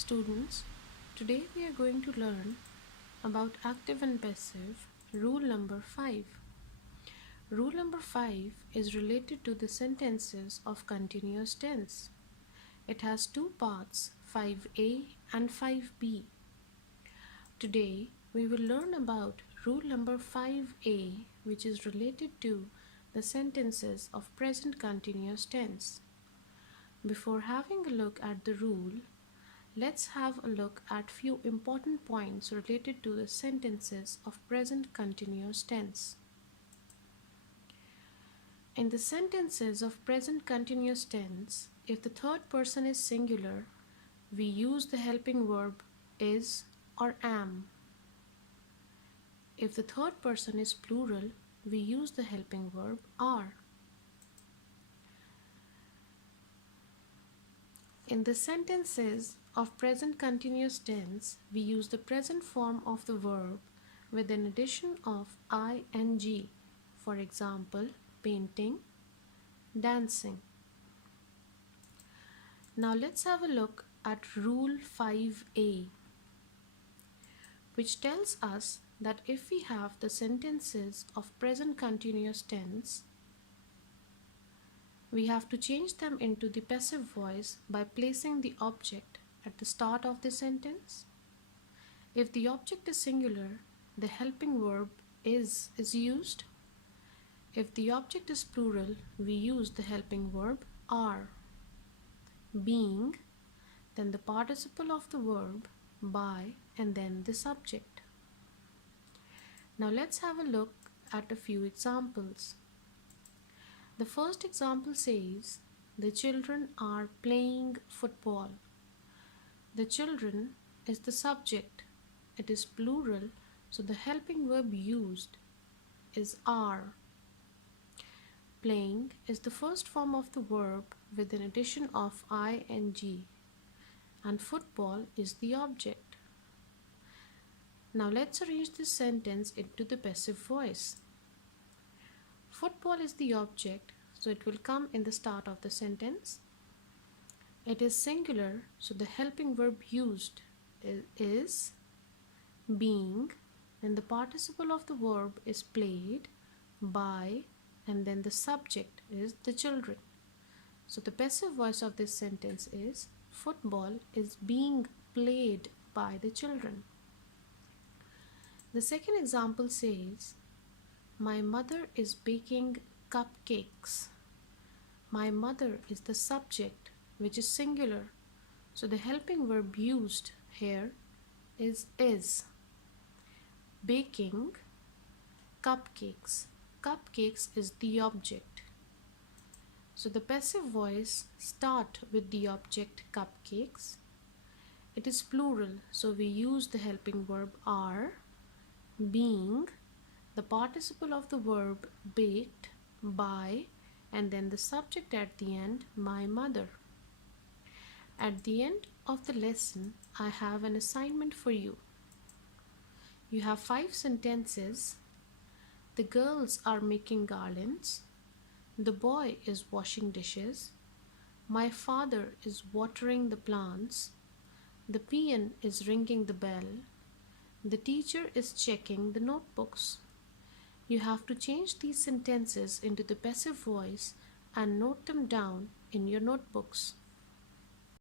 Students, today we are going to learn about active and passive rule number 5. Rule number 5 is related to the sentences of continuous tense. It has two parts, 5a and 5b. Today we will learn about rule number 5a, which is related to the sentences of present continuous tense. Before having a look at the rule, let's have a look at few important points related to the sentences of present continuous tense. In the sentences of present continuous tense, if the third person is singular, we use the helping verb is or am. If the third person is plural, we use the helping verb are. In the sentences of present continuous tense, we use the present form of the verb with an addition of ing. For example, painting, dancing. Now let's have a look at Rule 5a, which tells us that if we have the sentences of present continuous tense, we have to change them into the passive voice by placing the object at the start of the sentence. If the object is singular, the helping verb is used. If the object is plural, we use the helping verb are. Being, then the participle of the verb, by, and then the subject. Now let's have a look at a few examples. The first example says, the children are playing football. The children is the subject. It is plural, so the helping verb used is are. Playing is the first form of the verb with an addition of ing, and football is the object. Now let's arrange this sentence into the passive voice. Football is the object, so it will come in the start of the sentence. It is singular, so the helping verb used is being, and the participle of the verb is played, by, and then the subject is the children. So the passive voice of this sentence is football is being played by the children. The second example says, my mother is baking cupcakes. My mother is the subject, which is singular, so the helping verb used here is. Baking cupcakes. Cupcakes is the object. So the passive voice start with the object cupcakes. It is plural, so we use the helping verb are. Being, the participle of the verb baked, by, and then the subject at the end, my mother. At the end of the lesson, I have an assignment for you. You have 5 sentences. The girls are making garlands. The boy is washing dishes. My father is watering the plants. The peon is ringing the bell. The teacher is checking the notebooks. You have to change these sentences into the passive voice and note them down in your notebooks.